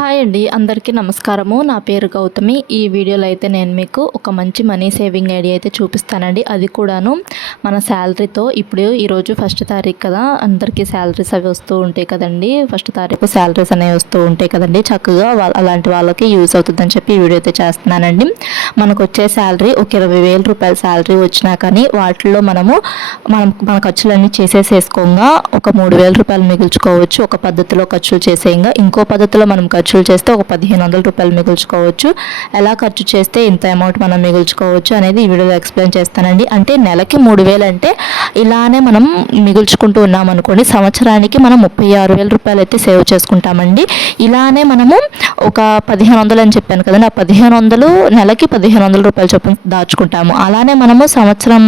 Hi అండి, అందరికీ నమస్కారము. నా పేరు గౌతమి. ఈ వీడియోలో అయితే నేను మీకు ఒక మంచి మనీ సేవింగ్ ఐడియా అయితే చూపిస్తానండి. అది కూడాను మన శాలరీతో. ఇప్పుడు ఈరోజు 1st తారీఖు కదా, అందరికీ శాలరీస్ అవి వస్తూ ఉంటాయి కదండి. 1st తారీఖు శాలరీస్ అనేవి వస్తూ ఉంటాయి కదండి. చక్కగా అలాంటి వాళ్ళకి యూజ్ అవుతుందని చెప్పి ఈ వీడియో అయితే చేస్తున్నానండి. మనకు వచ్చే శాలరీ ఒక 20,000 రూపాయల శాలరీ వచ్చినా కానీ వాటిలో మన ఖర్చులన్నీ చేసేసుకోగా ఒక 3,000 రూపాయలు మిగుల్చుకోవచ్చు. ఒక పద్ధతిలో ఖర్చులు చేసేయంగా. ఇంకో పద్ధతిలో మనం ఖర్చులు చేస్తే ఒక 1,500 రూపాయలు మిగుల్చుకోవచ్చు. ఎలా ఖర్చు చేస్తే ఇంత అమౌంట్ మనం మిగుల్చుకోవచ్చు అనేది ఈ వీడియోలో ఎక్స్ప్లెయిన్ చేస్తానండి. అంటే నెలకి 3,000 అంటే ఇలానే మనం మిగుల్చుకుంటూ ఉన్నాం అనుకోండి, సంవత్సరానికి మనం 36,000 రూపాయలు అయితే సేవ్ చేసుకుంటామండి. ఇలానే మనము ఒక 1,500 అని చెప్పాను కదండి, ఆ 1,500 నెలకి 1,500 రూపాయలు చొప్పున దాచుకుంటాము. అలానే మనము సంవత్సరం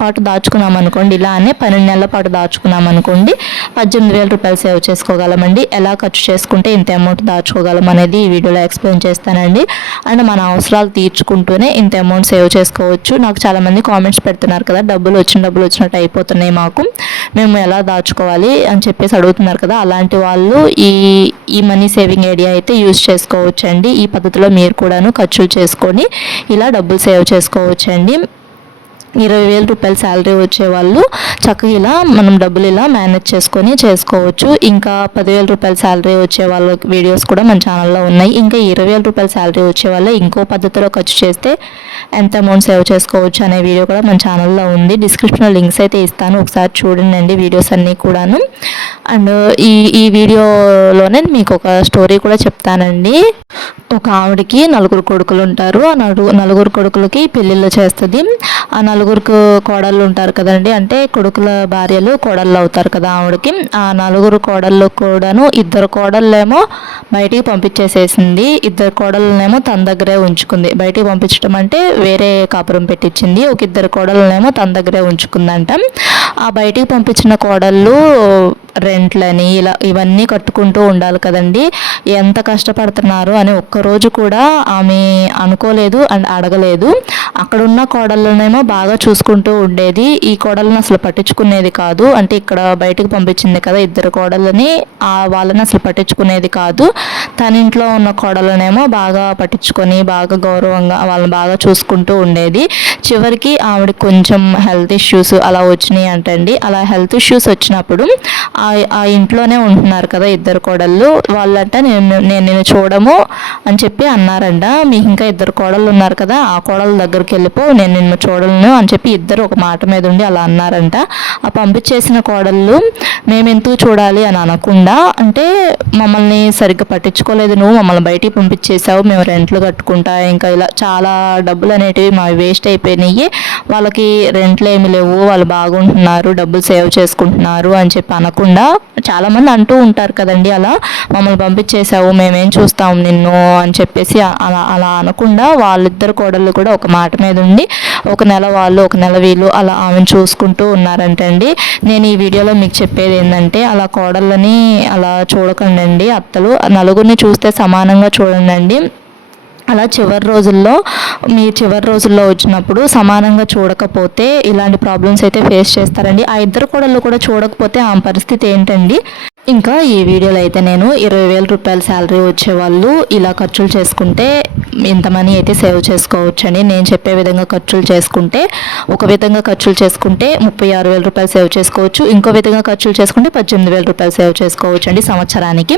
పాటు దాచుకున్నాం అనుకోండి, ఇలానే 12 నెలల పాటు దాచుకున్నాం అనుకోండి, 18,000 రూపాయలు సేవ్ చేసుకోగలమండి. ఎలా ఖర్చు చేసుకుంటే ఇంత అమౌంట్ దాచుకోగలం అనేది ఈ వీడియోలో ఎక్స్ప్లెయిన్ చేస్తానండి. అండ్ మన అవసరాలు తీర్చుకుంటూనే ఇంత అమౌంట్ సేవ్ చేసుకోవచ్చు. నాకు చాలామంది కామెంట్స్ పెడుతున్నారు కదా, డబ్బులు వచ్చినట్టు అయిపోతున్నాయి మాకు, మేము ఎలా దాచుకోవాలి అని చెప్పేసి అడుగుతున్నారు కదా. అలాంటి వాళ్ళు ఈ మనీ సేవింగ్ ఐడియా అయితే యూజ్ చేసుకోవచ్చండి. ఈ పద్ధతిలో మీరు కూడాను ఖర్చులు చేసుకొని ఇలా డబ్బులు సేవ్ చేసుకోవచ్చండి. 20,000 రూపాయల శాలరీ వచ్చేవాళ్ళు చక్కగా ఇలా మనం డబ్బులు ఇలా మేనేజ్ చేసుకోవచ్చు. ఇంకా 10,000 రూపాయల శాలరీ వచ్చే వాళ్ళ వీడియోస్ కూడా మన ఛానల్లో ఉన్నాయి. ఇంకా 20,000 రూపాయల శాలరీ వచ్చే వాళ్ళు ఇంకో పద్ధతిలో ఖర్చు చేస్తే ఎంత అమౌంట్ సేవ్ చేసుకోవచ్చు అనే వీడియో కూడా మన ఛానల్లో ఉంది. డిస్క్రిప్షన్లో లింక్స్ అయితే ఇస్తాను, ఒకసారి చూడండి వీడియోస్ అన్నీ కూడాను. అండ్ ఈ వీడియోలోనే మీకు ఒక స్టోరీ కూడా చెప్తానండి. ఒక ఆవిడకి 4 కొడుకులు ఉంటారు. ఆ 4 కొడుకులకి పెళ్ళిళ్ళు చేస్తుంది. ఆ 4 కోడళ్ళు ఉంటారు కదండి, అంటే కొడుకుల భార్యలు కోడళ్ళు అవుతారు కదా ఆవిడకి. ఆ 4 కోడళ్ళు కూడాను 2 కోడళ్ళేమో బయటికి పంపించేసేసింది, 2 కోడళ్ళనేమో తన దగ్గరే ఉంచుకుంది. బయటికి పంపించడం అంటే వేరే కాపురం పెట్టించింది. ఒక 2 కోడళ్ళనేమో తన దగ్గరే ఉంచుకుందంట. ఆ బయటికి పంపించిన కోడళ్ళు రెంట్లని ఇలా ఇవన్నీ కట్టుకుంటూ ఉండాలి కదండి. ఎంత కష్టపడుతున్నారు అని ఒక్కరోజు కూడా ఆమె అనుకోలేదు అండ్ అడగలేదు. అక్కడున్న కోడళ్ళనేమో బాగా చూసుకుంటూ ఉండేది. ఈ కోడళ్ళని అసలు పట్టించుకునేది కాదు. అంటే ఇక్కడ బయటకు పంపించింది కదా 2 కోడళ్ళని, వాళ్ళని అసలు పట్టించుకునేది కాదు. తన ఇంట్లో ఉన్న కోడళ్ళనేమో బాగా పట్టించుకొని బాగా గౌరవంగా వాళ్ళని బాగా చూసుకుంటూ ఉండేది. చివరికి ఆవిడ కొంచెం హెల్త్ ఇష్యూస్ అలా వచ్చినాయి అంటండి. అలా హెల్త్ ఇష్యూస్ వచ్చినప్పుడు ఆ ఇంట్లోనే ఉంటున్నారు కదా 2 కోడళ్ళు. వాళ్ళంట నేను చూడము అని చెప్పి అన్నారంట. మీకు ఇంకా 2 కోడళ్ళు ఉన్నారు కదా, ఆ కోడళ్ళ దగ్గరికి వెళ్ళిపో, నేను నిన్ను చూడలను అని చెప్పి ఇద్దరు ఒక మాట మీద ఉండి అలా అన్నారంట. ఆ పంపించేసిన కోడళ్ళు మేమెందుకు చూడాలి అని అనకుండా, అంటే మమ్మల్ని సరిగ్గా పట్టించుకోలేదు, నువ్వు మమ్మల్ని బయటికి పంపించేసావు, మేము రెంట్లు కట్టుకుంటా, ఇంకా ఇలా చాలా డబ్బులు అనేటివి మావి వేస్ట్ అయిపోయినాయి, వాళ్ళకి రెంట్లు ఏమి లేవు, వాళ్ళు బాగుంటున్నారు, డబ్బులు సేవ్ చేసుకుంటున్నారు అని చెప్పి అనకుండా, చాలామంది అంటూ ఉంటారు కదండి, అలా మమ్మల్ని పంపించేసావు మేమేం చూస్తాం నిన్ను అని చెప్పేసి అలా అనకుండా వాళ్ళిద్దరు కోడళ్ళు కూడా ఒక మాట మీద ఉండి ఒక నెల వాళ్ళు ఒక నెల వీళ్ళు అలా ఆమెను చూసుకుంటూ ఉన్నారంటండి. నేను ఈ వీడియోలో మీకు చెప్పేది ఏంటంటే, అలా కోడళ్ళని అలా చూడకండి, అత్తలు 4 చూస్తే సమానంగా చూడండి. అలా చివరి రోజుల్లో వచ్చినప్పుడు సమానంగా చూడకపోతే ఇలాంటి ప్రాబ్లమ్స్ అయితే ఫేస్ చేస్తారండి. ఆ 2 కోడళ్ళు కూడా చూడకపోతే ఆమె పరిస్థితి ఏంటండి. ఇంకా ఈ వీడియోలో అయితే నేను 20,000 రూపాయల శాలరీ వచ్చేవాళ్ళు ఇలా ఖర్చులు చేసుకుంటే ఇంత మనీ అయితే సేవ్ చేసుకోవచ్చండి. నేను చెప్పే విధంగా ఖర్చులు చేసుకుంటే, ఒక విధంగా ఖర్చులు చేసుకుంటే 36,000 రూపాయలు సేవ్ చేసుకోవచ్చు. ఇంకో విధంగా ఖర్చులు చేసుకుంటే 18,000 రూపాయలు సేవ్ చేసుకోవచ్చు అండి సంవత్సరానికి.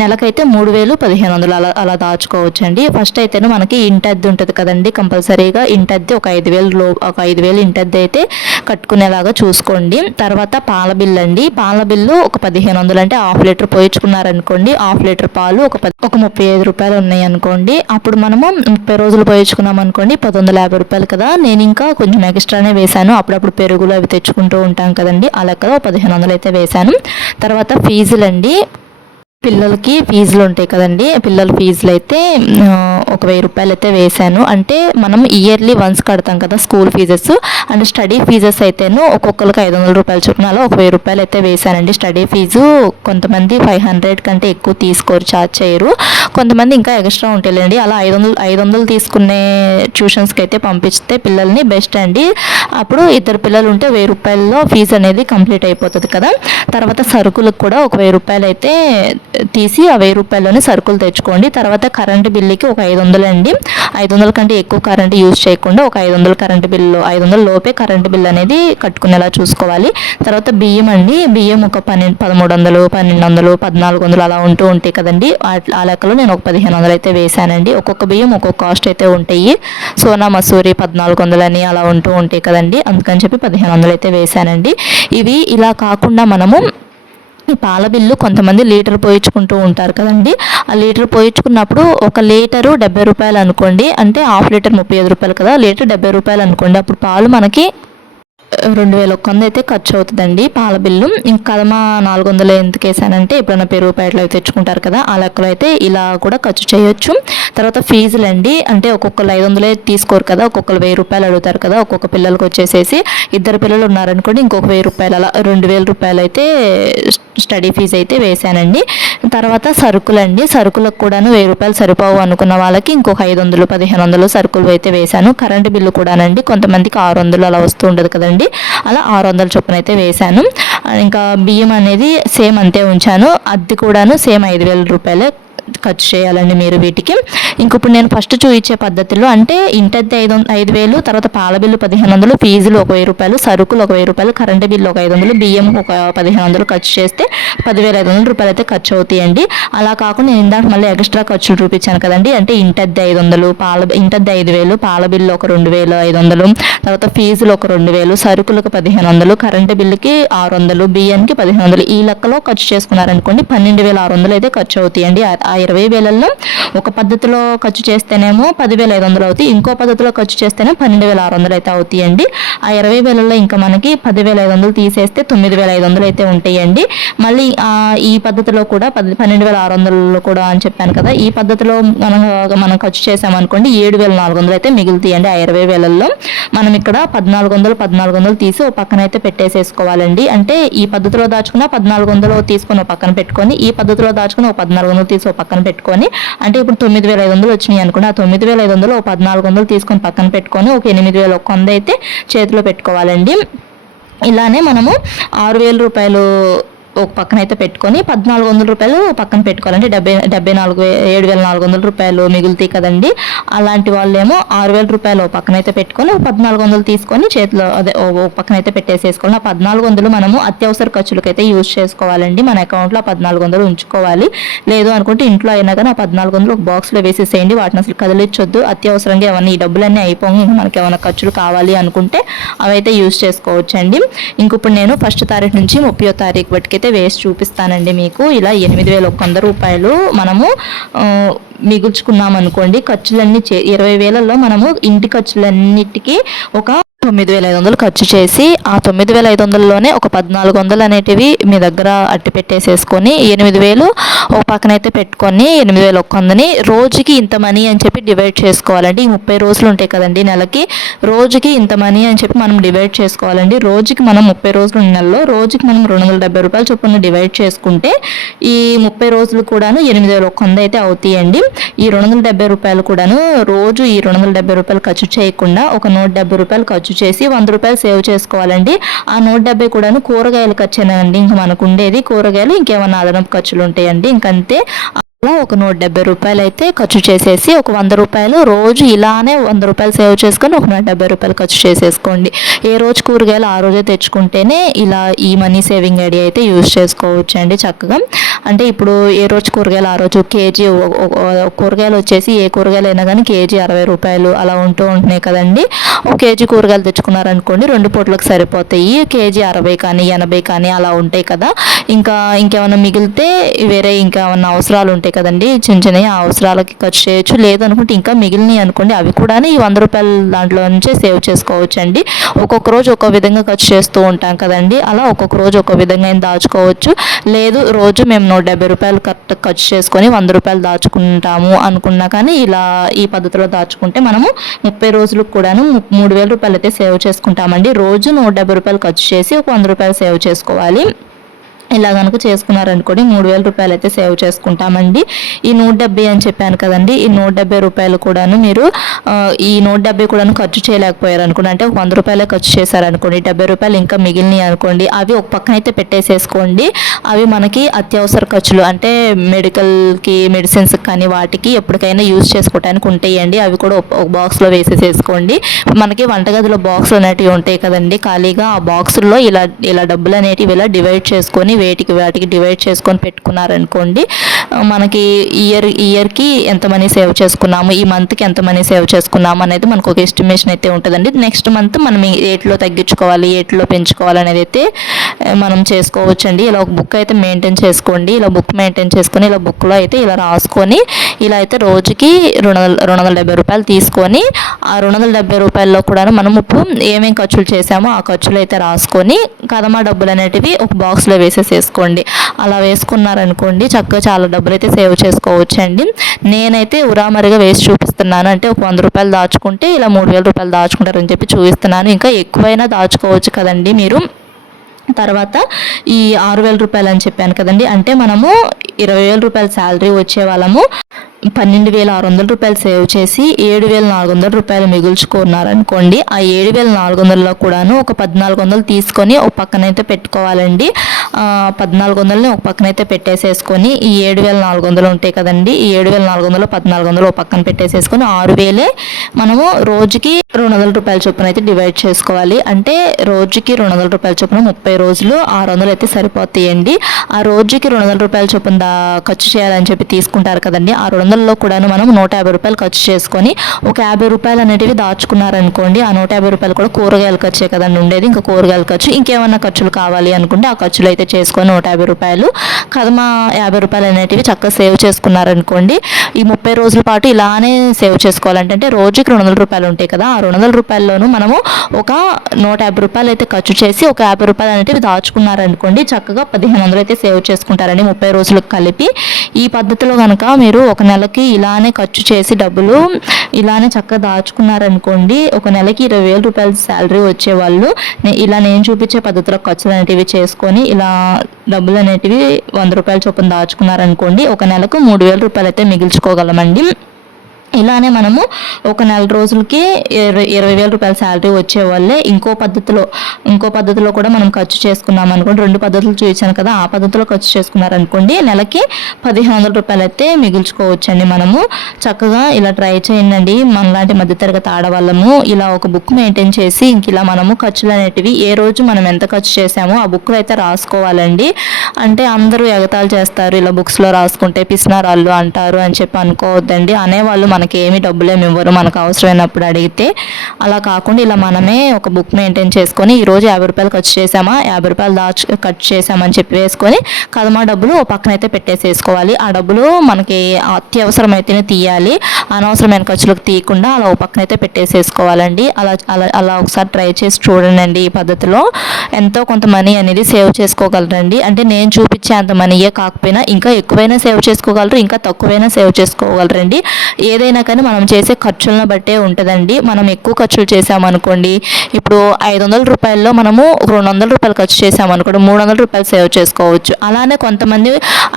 నెలకైతే 3,000, 1,500 అలా దాచుకోవచ్చు అండి. ఫస్ట్ అయితేనే మనకి ఇంటద్దె ఉంటుంది కదండి, కంపల్సరీగా ఇంటద్దె ఒక 5,000 ఇంటద్దె అయితే కట్టుకునేలాగా చూసుకోండి. తర్వాత పాల బిల్లు అండి, పాల బిల్లు ఒక 1,500 అంటే 1/2 లీటర్ పోయించుకున్నారనుకోండి, 1/2 లీటర్ పాలు ఒక 35 రూపాయలు ఉన్నాయి అనుకోండి, అప్పుడు మనము 30 రోజులు పోయించుకున్నాం అనుకోండి 1,150 రూపాయలు కదా. నేను ఇంకా కొంచెం ఎక్స్ట్రానే వేశాను, అప్పుడప్పుడు పెరుగులు అవి తెచ్చుకుంటూ ఉంటాం కదండి, ఆ లెక్కలో 1,500 అయితే వేశాను. తర్వాత ఫీజులండి, పిల్లలకి ఫీజులు ఉంటాయి కదండి, పిల్లల ఫీజులు అయితే ఒక 1,000 రూపాయలు అయితే వేశాను. అంటే మనం ఇయర్లీ వన్స్ కడతాం కదా school fees, and study fees అయితేను ఒక్కొక్కరికి 500 రూపాయల చొప్పున అలా ఒక 1,000 రూపాయలు అయితే వేశానండి. స్టడీ ఫీజు కొంతమంది 500 కంటే ఎక్కువ తీసుకోరు, ఛార్జ్ చేయరు, కొంతమంది ఇంకా ఎక్స్ట్రా ఉంటాయండి. అలా 500 తీసుకునే ట్యూషన్స్కి అయితే పంపిస్తే పిల్లల్ని బెస్ట్ అండి. అప్పుడు ఇద్దరు పిల్లలు ఉంటే 1000 రూపాయల్లో ఫీజు అనేది కంప్లీట్ అయిపోతుంది కదా. తర్వాత సరుకులకు కూడా ఒక 1000 రూపాయలు అయితే తీసి ఆ 1000 రూపాయల్లోనే సరుకులు తెచ్చుకోండి. తర్వాత కరెంటు బిల్లుకి ఒక 500 అండి. 500 కంటే ఎక్కువ కరెంటు యూజ్ చేయకుండా ఒక 500 కరెంటు బిల్లు, 500 లోపే కరెంటు బిల్ అనేది కట్టుకునేలా చూసుకోవాలి. తర్వాత బియ్యం అండి, బియ్యం ఒక 1300, 1200, 1400 అలా ఉంటూ ఉంటాయి కదండి. ఆ లెక్కలో నేను ఒక 1500 అయితే వేసానండి. ఒక్కొక్క బియ్యం ఒక్కొక్క కాస్ట్ అయితే ఉంటాయి. సోనా మసూరి 1400 అని అలా ఉంటూ ఉంటాయి కదండి. అందుకని చెప్పి 1500 అయితే వేసానండి. ఇవి ఇలా కాకుండా మనము ఈ పాల బిల్లు కొంతమంది లీటర్ పోయించుకుంటూ ఉంటారు కదండి. ఆ లీటర్ పోయించుకున్నప్పుడు ఒక లీటరు 70 రూపాయలు అనుకోండి, అంటే హాఫ్ లీటర్ 35 రూపాయలు కదా, లీటర్ 70 రూపాయలు అనుకోండి. అప్పుడు పాలు మనకి 2100 అయితే ఖర్చు అవుతుందండి పాల బిల్లు. ఇంకా కదమ 400 ఎందుకు వేసానంటే ఎప్పుడైనా పెరుగు ప్యాకెట్లు అవి తెచ్చుకుంటారు కదా, ఆ లెక్కలో అయితే ఇలా కూడా ఖర్చు చేయొచ్చు. తర్వాత ఫీజులు అండి, అంటే ఒక్కొక్కరు 500 తీసుకోరు కదా, ఒక్కొక్కరు 1000 రూపాయలు అడుగుతారు కదా. ఒక్కొక్క పిల్లలకు వచ్చేసేసి ఇద్దరు పిల్లలు ఉన్నారనుకోండి, ఇంకొక 1000 రూపాయలు, అలా 2000 రూపాయలు అయితే స్టడీ ఫీజు అయితే వేసానండి. తర్వాత సరుకులు అండి, సరుకులకు కూడాను 1000 రూపాయలు సరిపోవు అనుకున్న వాళ్ళకి ఇంకొక 500, 1500 సరుకులు అయితే వేశాను. కరెంటు బిల్లు కూడానండి, కొంతమందికి 600 అలా వస్తూ ఉండదు కదండి, అలా 600 చొప్పున అయితే వేశాను. ఇంకా బియ్యం అనేది సేమ్ అంతే ఉంచాను. అద్దె కూడాను సేమ్ 5000 రూపాయలే ఖర్చు చేయాలండి మీరు వీటికి. ఇప్పుడు నేను ఫస్ట్ చూపించే పద్ధతిలో అంటే ఇంటద్దె 5000, తర్వాత పాల బిల్లు 1500, ఫీజులు ఒక 1000 రూపాయలు, సరుకులు ఒక 1000 రూపాయలు, కరెంటు బిల్లు ఒక 500, బియ్యం ఒక 1500 ఖర్చు చేస్తే 10,500 రూపాయలు అయితే ఖర్చు అవుతాయండి. అలా కాకుండా నేను ఇందాక మళ్ళీ ఎక్స్ట్రా ఖర్చులు చూపించాను కదండి, అంటే ఇంటద్దె 500, ఇంటద్దె 5000, పాల బిల్లు ఒక 2500, తర్వాత ఫీజులు ఒక 2000, సరుకులకు 1500, కరెంటు బిల్లుకి 600, బియ్యానికి 1500, ఈ లెక్కలో ఖర్చు చేసుకున్నారనుకోండి 12,600 అయితే ఖర్చు అవుతాయండి. ఆ 20,000లో ఒక పద్ధతిలో ఖర్చు చేస్తేనేమో 10,500 అవుతాయి, ఇంకో పద్ధతిలో ఖర్చు చేస్తేనే 12,600 అయితే అవుతాయండి. ఆ 20,000లో ఇంకా మనకి 10,500 తీసేస్తే 9,500 అయితే ఉంటాయండి. మళ్ళీ ఈ పద్ధతిలో కూడా 12,600 కూడా అని చెప్పాను కదా, ఈ పద్ధతిలో మనం ఖర్చు చేసామనుకోండి 7,400 అయితే మిగులుతాయండి. ఆ 20,000లో మనం ఇక్కడ 1400 తీసి ఒక పక్కన అయితే పెట్టేసేసుకోవాలండి. అంటే ఈ పద్ధతిలో దాచుకున్న 1400 తీసుకొని ఒక పక్కన పెట్టుకొని, ఈ పద్ధతిలో దాచుకుని ఒక 1400 తీసి ఒక పక్కన పెట్టుకొని, అంటే ఇప్పుడు 9,500 వచ్చినాయి అనుకోండి, ఆ 9,500 ఒక 1400 తీసుకొని పక్కన పెట్టుకొని ఒక 8,100 అయితే చేతిలో పెట్టుకోవాలండి. ఇలానే మనము 6,000 రూపాయలు ఒక పక్కన అయితే పెట్టుకొని 1,400 రూపాయలు పక్కన పెట్టుకోవాలంటే 7,400 రూపాయలు మిగులుతాయి కదండి. అలాంటి వాళ్ళేమో 6,000 రూపాయలు ఒక పక్కన అయితే పెట్టుకొని 1,400 తీసుకొని చేతిలో అదే ఒక పక్కన అయితే పెట్టేసేసుకోవాలి. ఆ 1,400 మనము అత్యవసర ఖర్చులకు అయితే యూజ్ చేసుకోవాలండి. మన అకౌంట్లో 1,400 ఉంచుకోవాలి. లేదు అనుకుంటే ఇంట్లో అయినా కానీ ఆ 1,400 ఒక బాక్స్లో వేసేసేయండి. వాటిని అసలు కదిలించొద్దు. అత్యవసరంగా ఏమన్నా ఈ డబ్బులన్నీ అయిపోయి మనకి ఏమైనా ఖర్చులు కావాలి అనుకుంటే అవైతే యూజ్ చేసుకోవచ్చండి. ఇప్పుడు నేను 1వ తారీఖు నుంచి 30వ తారీఖు వరకైతే వేసి చూపిస్తానండి మీకు. ఇలా 8,100 రూపాయలు మనము మిగుల్చుకున్నాం అనుకోండి. ఖర్చులన్నీ 20,000లో మనము ఇంటి ఖర్చులన్నిటికీ ఒక 9,500 ఖర్చు చేసి, ఆ 9,500లోనే ఒక 1,400 అనేటివి మీ దగ్గర అట్టి పెట్టేసేసుకొని 8,000 ఒక పక్కనైతే పెట్టుకొని 8,100ని రోజుకి ఇంత మనీ అని చెప్పి డివైడ్ చేసుకోవాలండి. ఈ 30 రోజులు ఉంటాయి కదండి నెలకి, రోజుకి ఇంత మనీ అని చెప్పి మనం డివైడ్ చేసుకోవాలండి. రోజుకి మనం 30 రోజులు నెలలో రోజుకి మనం 270 రూపాయలు చొప్పున డివైడ్ చేసుకుంటే ఈ 30 రోజులు కూడాను 8,100 అయితే అవుతాయండి. ఈ 270 రూపాయలు కూడాను రోజు ఈ 270 రూపాయలు ఖర్చు చేయకుండా ఒక 170 రూపాయలు ఖర్చు చేసి 100 రూపాయలు సేవ్ చేసుకోవాలండి. ఆ 170 కూడాను కూరగాయల ఖర్చేనండి. ఇంకా మనకు ఉండేది కూరగాయలు, ఇంకేమన్నా అదనపు ఖర్చులు ఉంటాయండి. ఇంకంతే. అలా ఒక 170 రూపాయలు అయితే ఖర్చు చేసేసి ఒక 100 రూపాయలు రోజు ఇలానే 100 రూపాయలు సేవ్ చేసుకొని ఒక 170 రూపాయలు ఖర్చు చేసేసుకోండి. ఏ రోజు కూరగాయలు ఆ రోజే తెచ్చుకుంటేనే ఇలా ఈ మనీ సేవింగ్ ఐడియా అయితే యూజ్ చేసుకోవచ్చు అండి చక్కగా. అంటే ఇప్పుడు ఏ రోజు కూరగాయలు ఆ రోజు కేజీ కూరగాయలు వచ్చేసి ఏ కూరగాయలు అయినా కానీ కేజీ 60 రూపాయలు అలా ఉంటూ ఉంటున్నాయి కదండి. ఒక కేజీ కూరగాయలు తెచ్చుకున్నారనుకోండి 2 పూటలకు సరిపోతాయి. కేజీ 60 కానీ 80 కానీ అలా ఉంటాయి కదా. ఇంకేమైనా మిగిలితే వేరే ఇంకేమన్నా అవసరాలు ఉంటాయి కదండి, చిన్న చిన్నవి, ఆ అవసరాలకి ఖర్చు చేయొచ్చు. లేదనుకుంటే ఇంకా మిగిలినవి అనుకోండి, అవి కూడా ఈ 100 రూపాయల దాంట్లో నుంచే సేవ్ చేసుకోవచ్చు అండి. ఒక్కొక్క రోజు ఒక్కో విధంగా ఖర్చు చేస్తూ ఉంటాం కదండి, అలా ఒక్కొక్క రోజు ఒక్కో విధంగా దాచుకోవచ్చు. లేదు రోజు మేము 170 రూపాయలు ఖర్చు చేసుకొని 100 రూపాయలు దాచుకుంటాము అనుకున్నా కానీ ఇలా ఈ పద్ధతిలో దాచుకుంటే మనము 30 రోజులకు కూడాను 3,000 రూపాయలు అయితే సేవ్ చేసుకుంటామండి. రోజు 170 రూపాయలు ఖర్చు చేసి ఒక 100 రూపాయలు సేవ్ చేసుకోవాలి. ఇలా కనుక చేసుకున్నారనుకోండి 3,000 రూపాయలు అయితే సేవ్ చేసుకుంటామండి. ఈ 170 అని చెప్పాను కదండి, ఈ 170 రూపాయలు కూడాను మీరు ఈ 170 కూడాను ఖర్చు చేయలేకపోయారు అనుకోండి, అంటే 100 రూపాయలే ఖర్చు చేశారనుకోండి, 70 రూపాయలు ఇంకా మిగిలినవి అనుకోండి, అవి ఒక పక్కన అయితే పెట్టేసేసుకోండి. అవి మనకి అత్యవసర ఖర్చులు అంటే మెడికల్కి, మెడిసిన్స్కి కానీ వాటికి ఎప్పటికైనా యూజ్ చేసుకోవడానికి ఉంటాయండి. అవి కూడా ఒక బాక్స్లో వేసేసేసుకోండి. మనకి వంటగదిలో బాక్సులు అనేటివి ఉంటాయి కదండి ఖాళీగా, ఆ బాక్సుల్లో ఇలా డబ్బులు అనేటివి ఇలా డివైడ్ చేసుకొని వాటికి డివైడ్ చేసుకొని పెట్టుకున్నారనుకోండి, మనకి ఇయర్కి ఎంత మనీ సేవ్ చేసుకున్నాము, ఈ మంత్కి ఎంత మనీ సేవ్ చేసుకున్నాము అనేది మనకు ఒక ఎస్టిమేషన్ అయితే ఉంటుందండి. నెక్స్ట్ మంత్ మనం ఏట్లో తగ్గించుకోవాలి, ఏట్లో పెంచుకోవాలి అనేది అయితే మనం చేసుకోవచ్చండి. ఇలా ఒక బుక్ అయితే మెయింటైన్ చేసుకోండి. ఇలా బుక్ మెయింటైన్ చేసుకొని ఇలా బుక్లో అయితే ఇలా రాసుకొని ఇలా అయితే రోజుకి 270 రూపాయలు తీసుకొని ఆ 270 రూపాయల్లో కూడా మనం ఇప్పుడు ఏమేమి ఖర్చులు చేసామో ఆ ఖర్చులు అయితే రాసుకొని కదమా డబ్బులు అనేటివి ఒక బాక్స్లో వేసేసుకోండి. అలా వేసుకున్నారనుకోండి చక్కగా చాలా డబ్బులు అయితే సేవ్ చేసుకోవచ్చండి. నేనైతే ఉరామరిగా వేసి చూపిస్తున్నాను. అంటే ఒక 100 రూపాయలు దాచుకుంటే ఇలా 3,000 రూపాయలు దాచుకుంటారని చెప్పి చూపిస్తున్నాను. ఇంకా ఎక్కువైనా దాచుకోవచ్చు కదండి మీరు. తర్వాత ఈ 6,000 రూపాయలు అని చెప్పాను కదండి, అంటే మనము 20,000 రూపాయల శాలరీ వచ్చే వాళ్ళము 12,600 రూపాయలు సేవ్ చేసి 7,400 రూపాయలు మిగుల్చుకున్నారనుకోండి, ఆ 7,400లో కూడాను ఒక 1,400 తీసుకొని ఒక పక్కనైతే పెట్టుకోవాలండి. 1,400ని ఒక పక్కనైతే పెట్టేసేసుకొని ఈ 7,400 ఉంటాయి కదండి, ఈ 7,400లో 1,400 ఒక పక్కన పెట్టేసేసుకొని 6,000 మనము రోజుకి 200 రూపాయల చొప్పున అయితే డివైడ్ చేసుకోవాలి. అంటే రోజుకి 200 రూపాయల చొప్పున 30 రోజులు 600 అయితే సరిపోతాయండి. ఆ రోజుకి 200 రూపాయల చొప్పున ఖర్చు చేయాలని చెప్పి తీసుకుంటారు కదండి, ఆ 200లో కూడాను మనం 150 రూపాయలు ఖర్చు చేసుకొని ఒక 50 రూపాయలు అనేటివి దాచుకున్నారనుకోండి, ఆ 150 రూపాయలు కూడా కూరగాయల ఖర్చే కదండి ఉండేది. ఇంకా కూరగాయల ఖర్చు ఇంకేమన్నా ఖర్చులు కావాలి అనుకుంటే ఆ ఖర్చులు అయితే చేసుకొని 150 రూపాయలు కదమా 50 రూపాయలు అనేటివి చక్కగా సేవ్ చేసుకున్నారనుకోండి. ఈ 30 రోజుల పాటు ఇలానే సేవ్ చేసుకోవాలంటే రోజుకి 200 రూపాయలు ఉంటాయి కదా, ఆ 200 రూపాయల్లోనూ మనము ఒక 150 రూపాయలు అయితే ఖర్చు చేసి ఒక 50 రూపాయలు అనేటివి దాచుకున్నారనుకోండి, చక్కగా 1,500 అయితే సేవ్ చేసుకుంటారండి 30 రోజులకు కలిపి. ఈ పద్ధతిలో కనుక మీరు ఒక నెలకి ఇలానే ఖర్చు చేసి డబ్బులు ఇలానే చక్కగా దాచుకున్నారనుకోండి, ఒక నెలకి 20,000 రూపాయల శాలరీ వచ్చేవాళ్ళు ఇలా నేను చూపించే పద్ధతిలో ఖర్చులు అనేటివి చేసుకొని ఇలా డబ్బులు అనేటివి 100 రూపాయల చొప్పున దాచుకున్నారనుకోండి, ఒక నెలకు 3,000 రూపాయలు అయితే మిగిల్చుకోగలమండి. ఇలానే మనము ఒక నెల రోజులకి 20,000 రూపాయల శాలరీ వచ్చేవాళ్ళే ఇంకో పద్ధతిలో కూడా మనం ఖర్చు చేసుకున్నాం అనుకోండి, 2 పద్ధతులు చూపించాను కదా, ఆ పద్ధతిలో ఖర్చు చేసుకున్నారనుకోండి నెలకి 1,500 రూపాయలు అయితే మిగుల్చుకోవచ్చండి. మనము చక్కగా ఇలా ట్రై చేయండి. మనలాంటి మధ్యతరగతి ఆడవాళ్ళము ఇలా ఒక బుక్ మెయింటైన్ చేసి ఇంక ఇలా మనము ఖర్చులు అనేటివి ఏ రోజు మనం ఎంత ఖర్చు చేసామో ఆ బుక్లో అయితే రాసుకోవాలండి. అంటే అందరూ ఎగతాళి చేస్తారు, ఇలా బుక్స్లో రాసుకుంటే పిసినారాళ్ళు అంటారు అని చెప్పి అనుకోవద్దండి. అనేవాళ్ళు మనకి ఏమి డబ్బులేమి ఇవ్వరు, మనకు అవసరమైనప్పుడు అడిగితే. అలా కాకుండా ఇలా మనమే ఒక బుక్ మెయింటైన్ చేసుకొని ఈరోజు 50 రూపాయలు ఖర్చు చేసామా, 50 రూపాయలు ఖర్చు చేసామని చెప్పి వేసుకొని కదమా డబ్బులు ఒక పక్కనైతే పెట్టేసేసుకోవాలి. ఆ డబ్బులు మనకి అత్యవసరమైతేనే తీయాలి, అనవసరమైన ఖర్చులకు తీయకుండా అలా ఒక పక్కనైతే పెట్టేసేసుకోవాలండి. అలా ఒకసారి ట్రై చేసి చూడండి. ఈ పద్ధతిలో ఎంతో కొంత మనీ అనేది సేవ్ చేసుకోగలరండి. అంటే నేను చూపించే అంత మనీయే కాకపోయినా ఇంకా ఎక్కువైనా సేవ్ చేసుకోగలరు, ఇంకా తక్కువైనా సేవ్ చేసుకోగలరండి. ఏదైనా కానీ మనం చేసే ఖర్చులను బట్టే ఉంటుందండి. మనం ఎక్కువ ఖర్చులు చేసామనుకోండి, ఇప్పుడు 500 రూపాయల్లో మనము 200 రూపాయలు ఖర్చు చేసామనుకోండి 300 రూపాయలు సేవ్ చేసుకోవచ్చు. అలానే కొంతమంది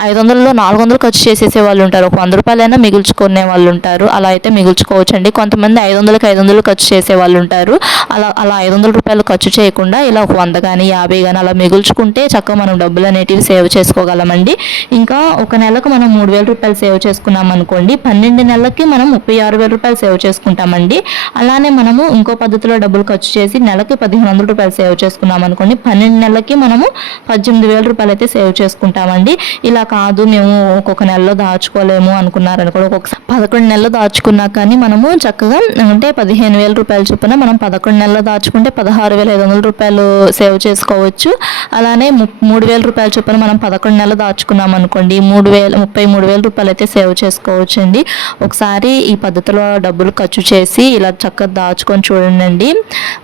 500లో 400 ఖర్చు చేసేసే వాళ్ళు ఉంటారు, ఒక 100 రూపాయలైనా మిగుల్చుకునే వాళ్ళు ఉంటారు. అలా అయితే మిగుల్చుకోవచ్చు అండి. కొంతమంది 500కి 500 ఖర్చు చేసే వాళ్ళు ఉంటారు. అలా 500 రూపాయలు ఖర్చు చేయకుండా ఇలా ఒక 100 కానీ 50 కానీ అలా మిగుల్చుకుంటే చక్కగా మనం డబ్బులు అనేటివి సేవ్ చేసుకోగలమండి. ఇంకా ఒక నెలకు మనం 3,000 రూపాయలు సేవ్ చేసుకున్నాం అనుకోండి, 12 నెలలకి మనం 36,000 రూపాయలు సేవ్ చేసుకుంటామండి. అలానే మనము ఇంకో పద్ధతిలో డబ్బులు ఖర్చు చేసి నెలకి 1,500 రూపాయలు సేవ్ చేసుకున్నాం అనుకోండి, 12 నెలలకి మనము 18,000 రూపాయలు అయితే సేవ్ చేసుకుంటామండి. ఇలా కాదు మేము ఒక్కొక్క నెలలో దాచుకోలేము అనుకున్నారనుకోండి, ఒక్కొక్కసారి 11 నెలలు దాచుకున్నా కానీ మనము చక్కగా అంటే 15,000 రూపాయల చొప్పున మనం 11 నెలలు దాచుకుంటే 16,500 రూపాయలు సేవ్ చేసుకోవచ్చు. అలానే 3,000 రూపాయల చొప్పున మనం 11 నెలలు దాచుకున్నాం అనుకోండి 33,000 రూపాయలు అయితే సేవ్ చేసుకోవచ్చు అండి. ఒకసారి ఈ పద్ధతిలో డబ్బులు ఖర్చు చేసి ఇలా చక్కగా దాచుకొని చూడండి.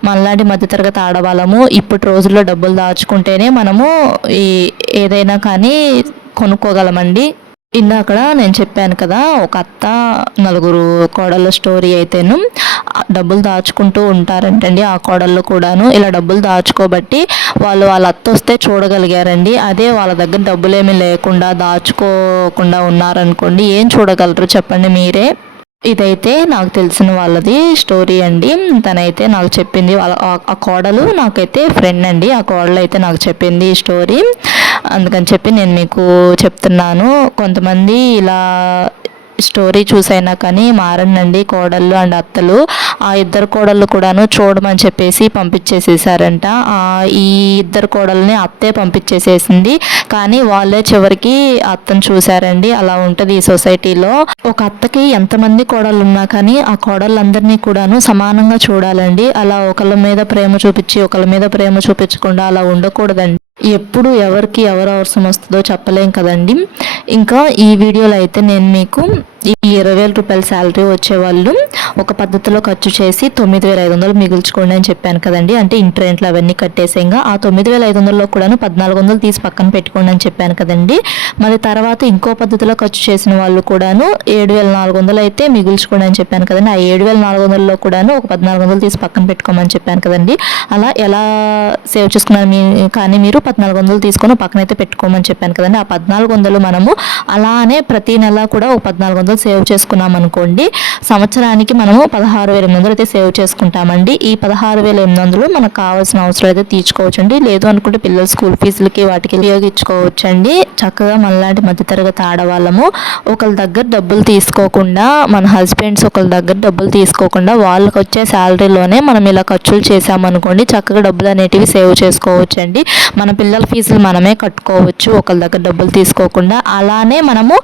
మనలాంటి మధ్యతరగతి ఆడవాళ్ళము ఇప్పటి రోజుల్లో డబ్బులు దాచుకుంటేనే మనము ఏదైనా కానీ కొనుక్కోగలమండి. ఇందాక నేను చెప్పాను కదా, ఒక అత్త నలుగురు కోడళ్ళ స్టోరీ అయితేను డబ్బులు దాచుకుంటూ ఉంటారంటండి. ఆ కోడళ్ళు కూడాను ఇలా డబ్బులు దాచుకోబట్టి వాళ్ళ అత్త వస్తే చూడగలిగారండి. అదే వాళ్ళ దగ్గర డబ్బులేమీ లేకుండా దాచుకోకుండా ఉన్నారనుకోండి, ఏం చూడగలరు చెప్పండి మీరే. ఇదైతే నాకు తెలిసిన వాళ్ళది స్టోరీ అండి. తనైతే నాకు చెప్పింది, వాళ్ళ ఆ కోడలు నాకైతే ఫ్రెండ్ అండి. ఆ కోడలు అయితే నాకు చెప్పింది ఈ స్టోరీ. అందుకని చెప్పి నేను మీకు చెప్తున్నాను. కొంతమంది ఇలా స్టోరీ చూసైనా కానీ మారనండి కోడళ్ళు అండ్ అత్తలు. ఆ ఇద్దరు కోడళ్ళు కూడాను చూడమని చెప్పేసి పంపించేసేసారంట. ఈ ఇద్దరు కోడల్ని అత్తే పంపించేసేసింది, కానీ వాళ్ళే చివరికి అత్తను చూశారండి. అలా ఉంటుంది ఈ సొసైటీలో. ఒక అత్తకి ఎంతమంది కోడళ్ళు ఉన్నా కానీ ఆ కోడళ్ళందరినీ కూడాను సమానంగా చూడాలండి. అలా ఒకళ్ళ మీద ప్రేమ చూపించి ఒకళ్ళ మీద ప్రేమ చూపించకుండా అలా ఉండకూడదండి. ఎప్పుడు ఎవరికి ఎవరు అవసరం వస్తుందో చెప్పలేం కదండి. ఇంకా ఈ వీడియోలో అయితే నేను మీకు ఈ 20,000 రూపాయల శాలరీ వచ్చేవాళ్ళు ఒక పద్ధతిలో ఖర్చు చేసి 9,500 మిగుల్చుకోండి అని చెప్పాను కదండి. అంటే ఇంటి రెంట్లు అవన్నీ కట్టేసేగా ఆ 9,500లో కూడాను 1,400 తీసి పక్కన పెట్టుకోండి అని చెప్పాను కదండి. మరి తర్వాత ఇంకో పద్ధతిలో ఖర్చు చేసిన వాళ్ళు కూడాను 7,400 అయితే మిగుల్చుకోండి అని చెప్పాను కదండి. ఆ 7,400లో కూడాను ఒక 1,400 తీసి పక్కన పెట్టుకోమని చెప్పాను కదండి. అలా ఎలా సేవ్ చేసుకున్నారు కానీ మీరు 1,400 తీసుకొని పక్కనైతే పెట్టుకోమని చెప్పాను కదండి. ఆ 1,400 మనము అలానే ప్రతి నెల కూడా ఒక 1,400 సేవ్ చేసుకున్నాం అనుకోండి, సంవత్సరానికి మనము 16,800 అయితే సేవ్ చేసుకుంటామండి. ఈ 16,800 మనకు కావాల్సిన అవసరం అయితే తీర్చుకోవచ్చండి. లేదు అనుకుంటే పిల్లల స్కూల్ ఫీజులకి వాటికి ఉపయోగించుకోవచ్చండి. చక్కగా మనలాంటి మధ్యతరగతి ఆడవాళ్ళము ఒకళ్ళ దగ్గర డబ్బులు తీసుకోకుండా, మన హస్బెండ్స్ ఒకళ్ళ దగ్గర డబ్బులు తీసుకోకుండా వాళ్ళకి వచ్చే శాలరీలోనే మనం ఇలా ఖర్చులు చేసామనుకోండి, చక్కగా డబ్బులు అనేటివి సేవ్ చేసుకోవచ్చండి. మన పిల్లల ఫీజులు మనమే కట్టుకోవచ్చు ఒకళ్ళ దగ్గర డబ్బులు తీసుకోకుండా. అలానే మనము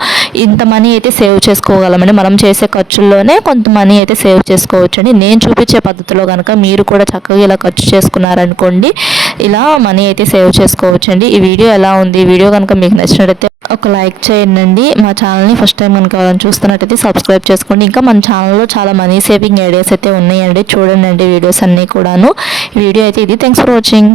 ఇంత మనీ అయితే సేవ్ చేసుకోగలమండి. మనం చేసే ఖర్చుల్లోనే కొంత మనీ అయితే సేవ్ చేసుకోవచ్చండి. నేను చూపించే పద్ధతిలో కనుక మీరు కూడా చక్కగా ఇలా ఖర్చు చేసుకున్నారనుకోండి, ఇలా మనీ అయితే సేవ్ చేసుకోవచ్చండి. ఈ వీడియో ఎలా ఉంది? ఈ వీడియో కనుక మీకు నచ్చినట్టయితే ఒక లైక్ చేయండి. మా ఛానల్ని ఫస్ట్ టైం కనుక చూస్తున్నట్టయితే సబ్స్క్రైబ్ చేసుకోండి. ఇంకా మన ఛానల్లో చాలా మనీ సేవింగ్ ఐడియాస్ అయితే ఉన్నాయండి, చూడండి వీడియోస్ అన్నీ కూడాను. ఈ వీడియో అయితే ఇది. Thanks for watching.